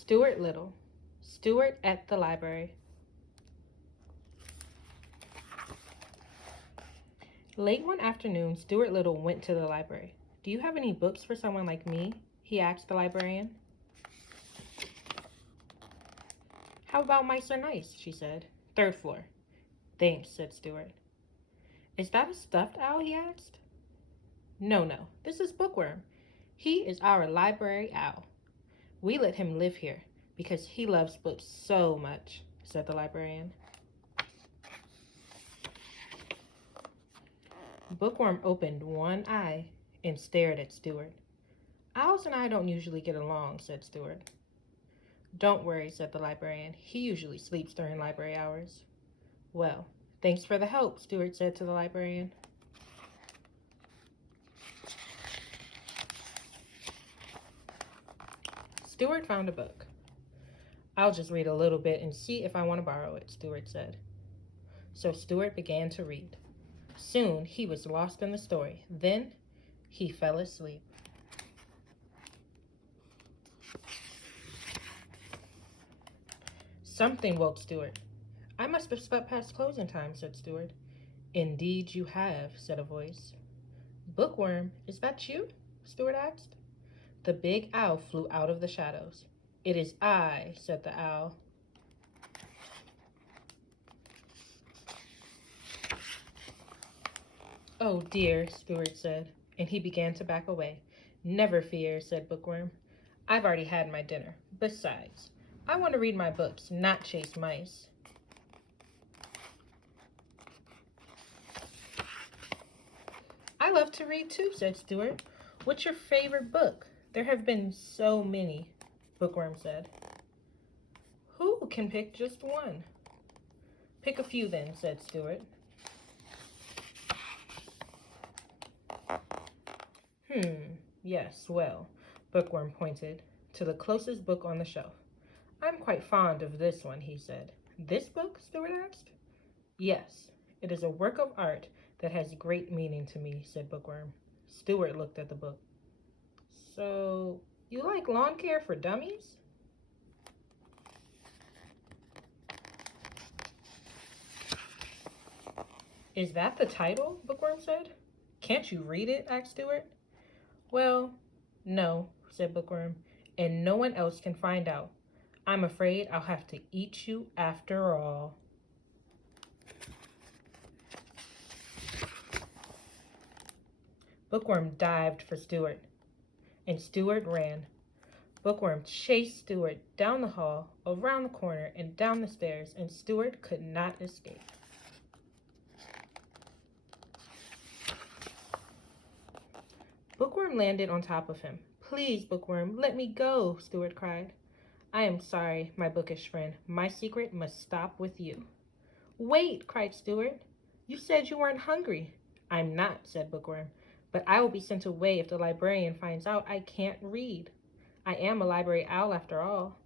Stuart Little. Stuart at the library. Late one afternoon, Stuart Little went to the library. "Do you have any books for someone like me?" he asked the librarian. "How about Mice Are Nice?" she said. "Third floor." "Thanks," said Stuart. "Is that a stuffed owl?" he asked. No, this is Bookworm. He is our library owl. We let him live here because he loves books so much," said the librarian. Bookworm opened one eye and stared at Stuart. "Owls and I don't usually get along," said Stuart. "Don't worry," said the librarian. "He usually sleeps during library hours." "Well, thanks for the help," Stuart said to the librarian. Stuart found a book. "I'll just read a little bit and see if I want to borrow it," Stuart said. So Stuart began to read. Soon he was lost in the story. Then he fell asleep. Something woke Stuart. "I must have slept past closing time," said Stuart. "Indeed you have," said a voice. "Bookworm, is that you?" Stuart asked. The big owl flew out of the shadows. "It is I," said the owl. "Oh dear," Stuart said, and he began to back away. "Never fear," said Bookworm. "I've already had my dinner. Besides, I want to read my books, not chase mice." "I love to read too," said Stuart. "What's your favorite book?" "There have been so many," Bookworm said. "Who can pick just one?" "Pick a few then," said Stuart. Yes, well," Bookworm pointed to the closest book on the shelf. "I'm quite fond of this one," he said. "This book?" Stuart asked. "Yes, it is a work of art that has great meaning to me," said Bookworm. Stuart looked at the book. "So, you like lawn care for dummies?" "Is that the title?" Bookworm said. "Can't you read it?" asked Stuart. "Well, no," said Bookworm, "and no one else can find out. I'm afraid I'll have to eat you after all." Bookworm dived for Stuart, and Stuart ran. Bookworm chased Stuart down the hall, around the corner, and down the stairs, and Stuart could not escape. Bookworm landed on top of him. "Please, Bookworm, let me go," Stuart cried. "I am sorry, my bookish friend. My secret must stop with you." "Wait," cried Stuart. "You said you weren't hungry." "I'm not," said Bookworm, "but I will be sent away if the librarian finds out I can't read. I am a library owl after all."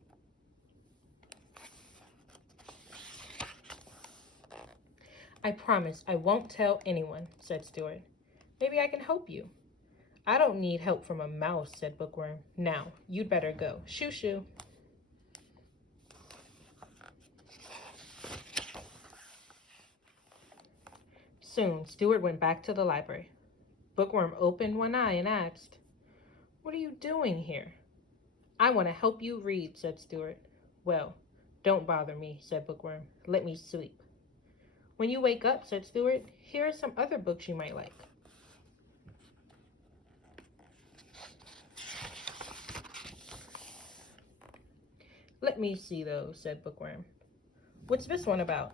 "I promise I won't tell anyone," said Stuart. "Maybe I can help you." "I don't need help from a mouse," said Bookworm. "Now, you'd better go. Shoo, shoo." Soon, Stuart went back to the library. Bookworm opened one eye and asked, "What are you doing here?" "I want to help you read," said Stuart. "Well, don't bother me," said Bookworm. "Let me sleep." "When you wake up," said Stuart, "here are some other books you might like." "Let me see those," said Bookworm. "What's this one about?"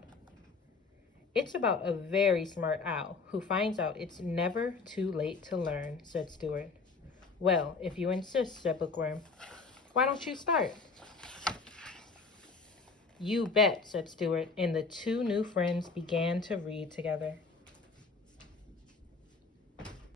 "It's about a very smart owl who finds out it's never too late to learn," said Stuart. "Well, if you insist," said Bookworm. "Why don't you start?" "You bet," said Stuart, and the two new friends began to read together.